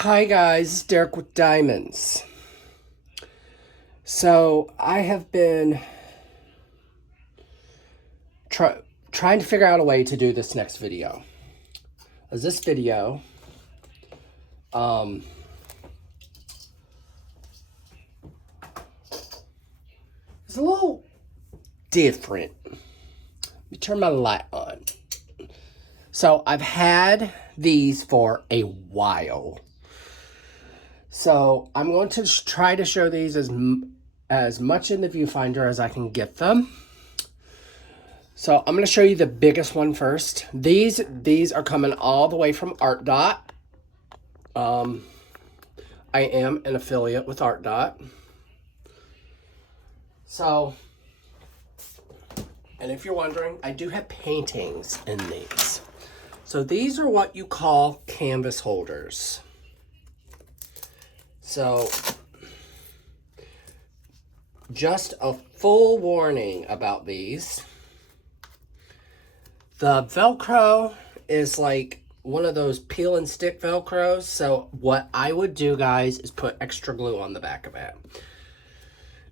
Hi guys, it's Derek with Diamonds. So I have been trying to figure out a way to do this next video. As this video is a little different. Let me turn my light on. So I've had these for a while. So I'm going to try to show these as much in the viewfinder as I can get them. So I'm going to show you the biggest one first. These are coming all the way from artdot. I am an affiliate with artdot. So, and if you're wondering, I do have paintings in these. So these are what you call canvas holders. So, just a full warning about these. The Velcro is like one of those peel and stick Velcros. So what I would do, guys, is put extra glue on the back of it.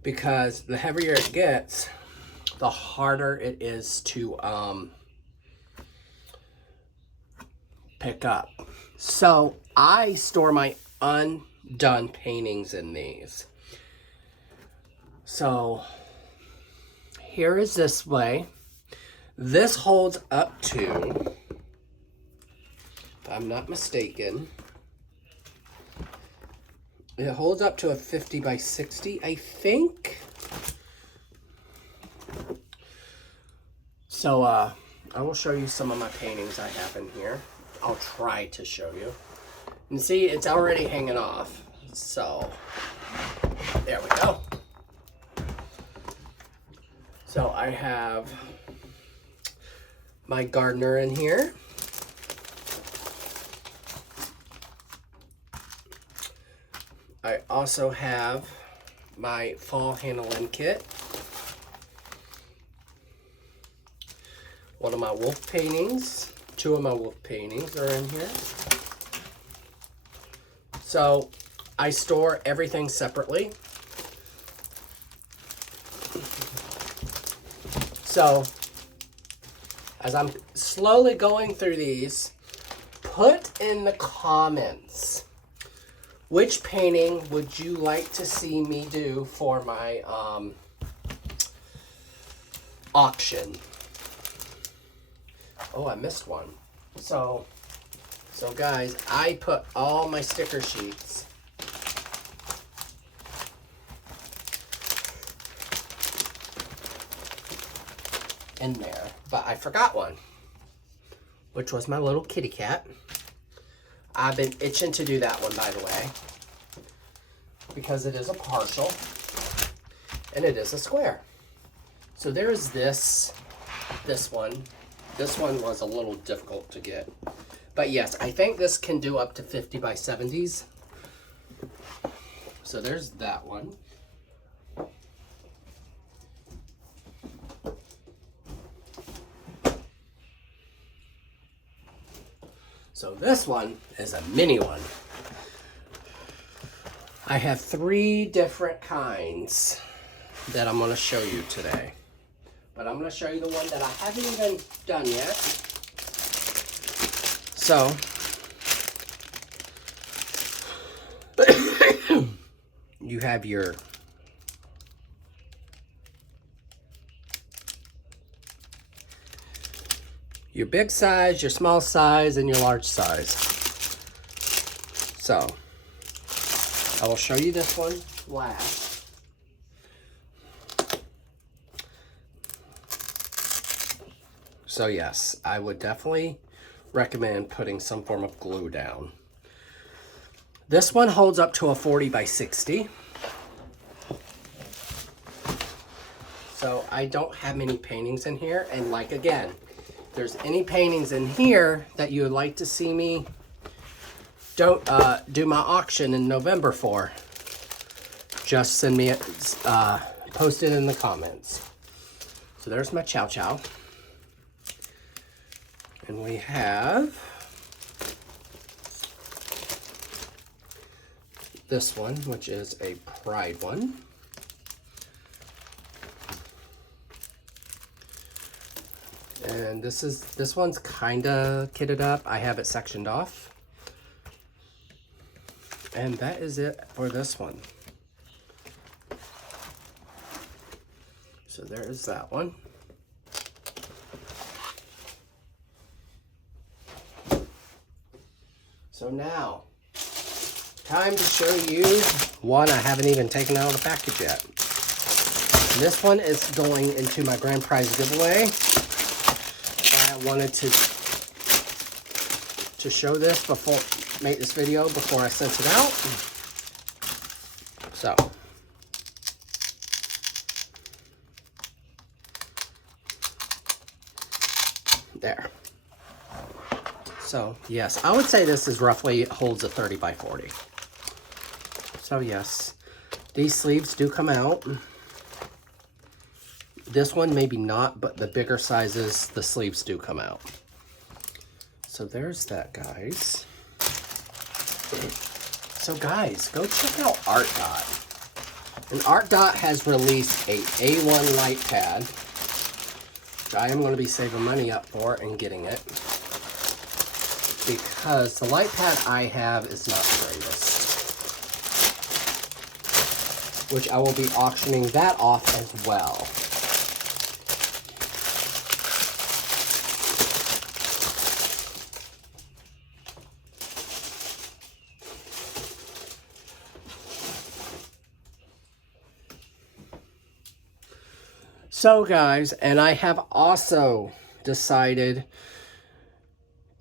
Because the heavier it gets, the harder it is to pick up. So I store my undone paintings in these. So here is this way. This holds up to, if I'm not mistaken, it holds up to a 50 by 60, I think. So I will show you some of my paintings I have in here. I'll try to show you. And see, it's already hanging off. So there we go. So I have my gardener in here. I also have my fall handling kit. One of my wolf paintings. Two of my wolf paintings are in here. So I store everything separately. So as I'm slowly going through these, put in the comments which painting would you like to see me do for my auction. Oh, I missed one. So guys, I put all my sticker sheets in there, but I forgot one, which was my little kitty cat. I've been itching to do that one, by the way, because it is a partial and it is a square. So there's this one. This one was a little difficult to get. But yes, I think this can do up to 50 by 70s. So there's that one. So this one is a mini one. I have 3 different kinds that I'm going to show you today. But I'm going to show you the one that I haven't even done yet. So, you have your big size, your small size, and your large size. So, I will show you this one last. So yes, I would definitely recommend putting some form of glue down. This one holds up to a 40 by 60. So I don't have many paintings in here. And like again, if there's any paintings in here that you would like to see me do my auction in November for, just send me it, post it in the comments. So there's my Chow Chow. And we have this one, which is a Pride one. And this one's kind of kitted up. I have it sectioned off. And that is it for this one. So there is that one. So now, time to show you one I haven't even taken out of the package yet. This one is going into my grand prize giveaway. I wanted to show this before, make this video before I sent it out. So, there. So, yes, I would say this is roughly holds a 30 by 40. So, yes, these sleeves do come out. This one maybe not, but the bigger sizes, the sleeves do come out. So there's that, guys. So guys, go check out artdot. And artdot has released a A1 light pad. I am going to be saving money up for and getting it, because the light pad I have is not the greatest. Which I will be auctioning that off as well. So guys, and I have also decided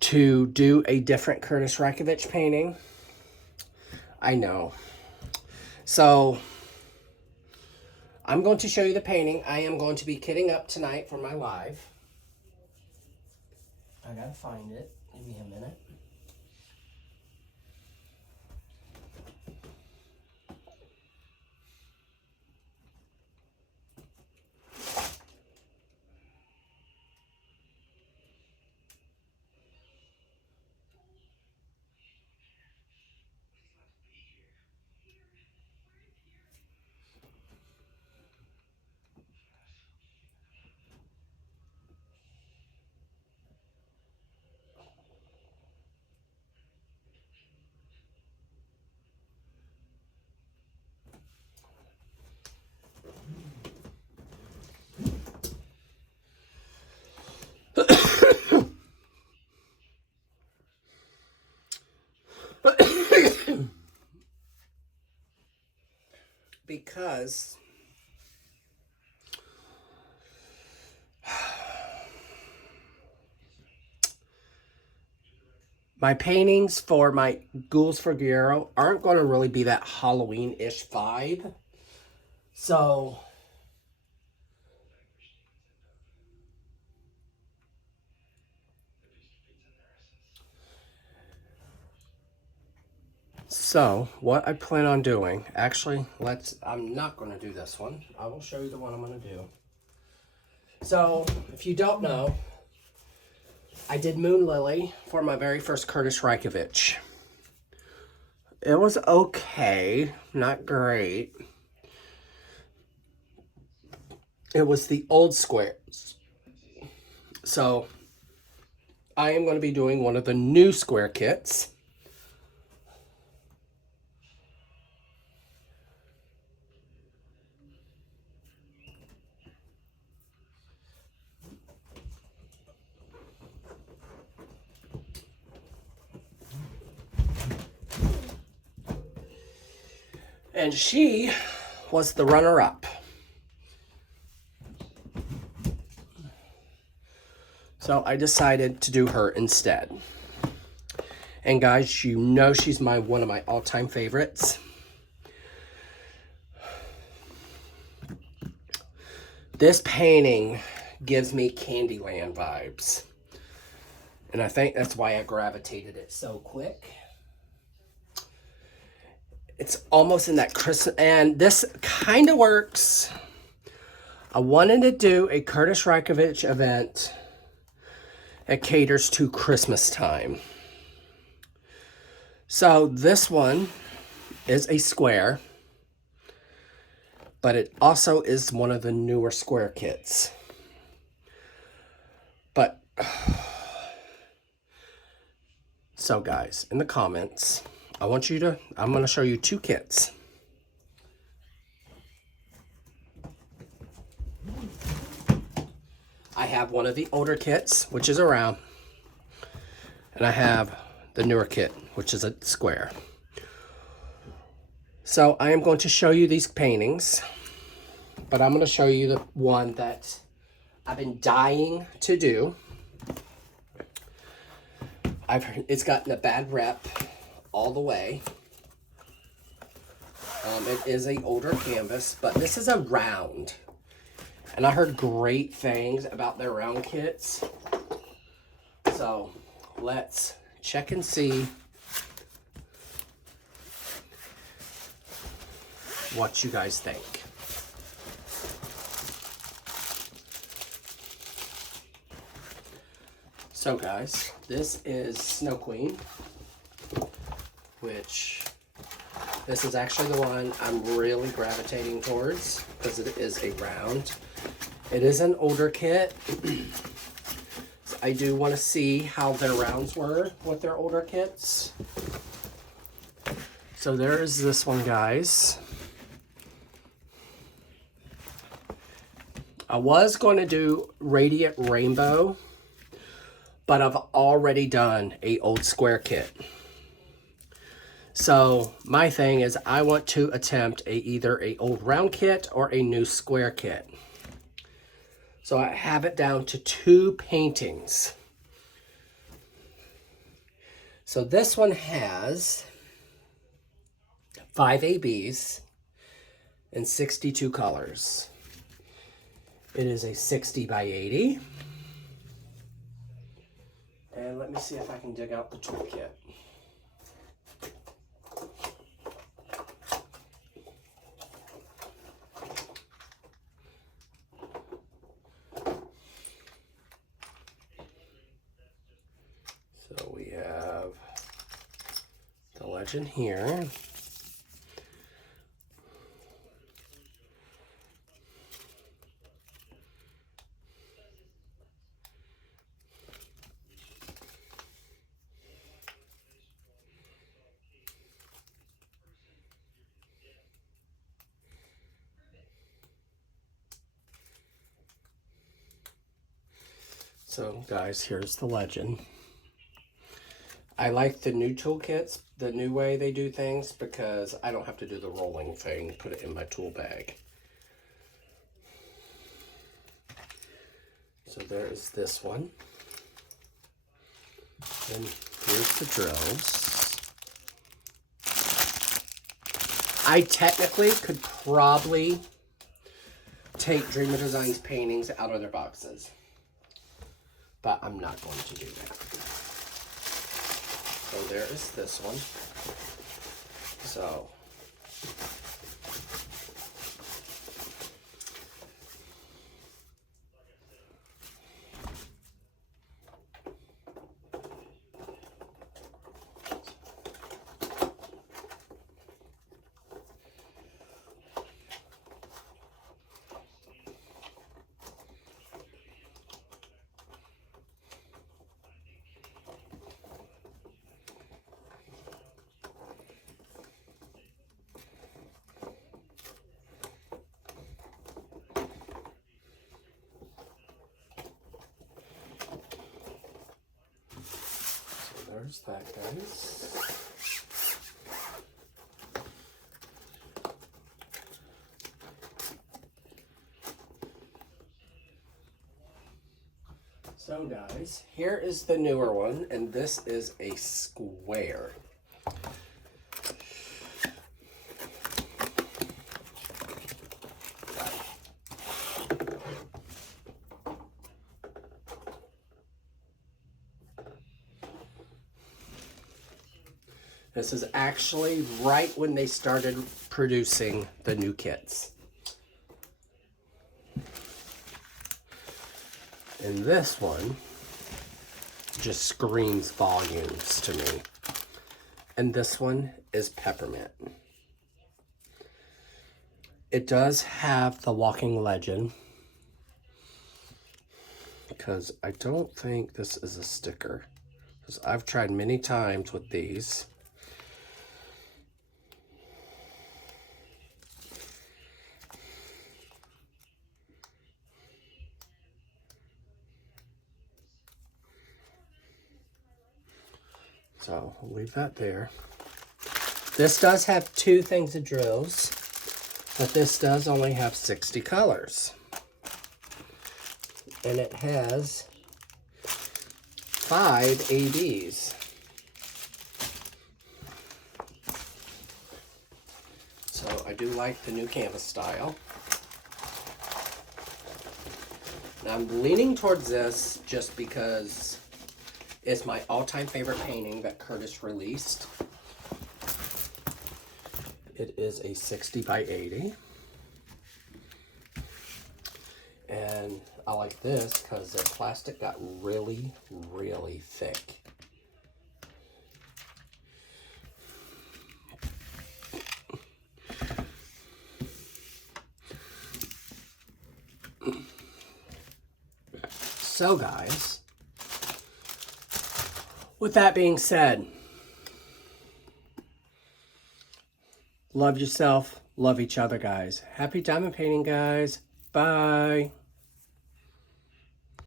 to do a different Kurtis Rekovich painting. I know. So, I'm going to show you the painting. I am going to be kitting up tonight for my live. I gotta find it. Give me a minute. Because my paintings for my Ghouls for Guerrero aren't going to really be that Halloween-ish vibe. So, what I plan on doing, actually, I'm not going to do this one. I will show you the one I'm going to do. So, if you don't know, I did Moon Lily for my very first Kurtis Rekovich. It was okay, not great. It was the old squares. So, I am going to be doing one of the new square kits. And she was the runner-up. So I decided to do her instead. And guys, you know she's one of my all-time favorites. This painting gives me Candyland vibes. And I think that's why I gravitated it so quick. It's almost in that Christmas, and this kind of works. I wanted to do a Kurtis Rekovich event that caters to Christmas time. So this one is a square, but it also is one of the newer square kits. But, so guys, in the comments, I'm going to show you 2 kits. I have one of the older kits, which is a round, and I have the newer kit, which is a square. So I am going to show you these paintings, but I'm going to show you the one that I've been dying to do. It's gotten a bad rep all the way. It is an older canvas, but this is a round. And I heard great things about their round kits. So let's check and see what you guys think. So guys, this is Snow Queen, which this is actually the one I'm really gravitating towards because it is a round. It is an older kit. So I do want to see how their rounds were with their older kits. So there is this one, guys. I was going to do Radiant Rainbow, but I've already done a old square kit. So my thing is I want to attempt either a old round kit or a new square kit. So I have it down to 2 paintings. So this one has 5 ABs and 62 colors. It is a 60 by 80. And let me see if I can dig out the toolkit. So we have the legend here. So guys, here's the legend. I like the new toolkits, the new way they do things, because I don't have to do the rolling thing, put it in my tool bag. So there is this one. And here's the drills. I technically could probably take Dreamer Designs paintings out of their boxes, but I'm not going to do that. So there is this one. So there's that, guys. So guys, here is the newer one, and this is a square. This is actually right when they started producing the new kits. And this one just screams volumes to me. And this one is peppermint. It does have the walking legend, because I don't think this is a sticker, because I've tried many times with these. So I'll leave that there. This does have 2 things of drills, but this does only have 60 colors. And it has 5 ABs. So I do like the new canvas style. Now I'm leaning towards this just because it's my all-time favorite painting that Kurtis released. It is a 60 by 80. And I like this because the plastic got really, really thick. So guys, with that being said, love yourself, love each other, guys. Happy diamond painting, guys. Bye.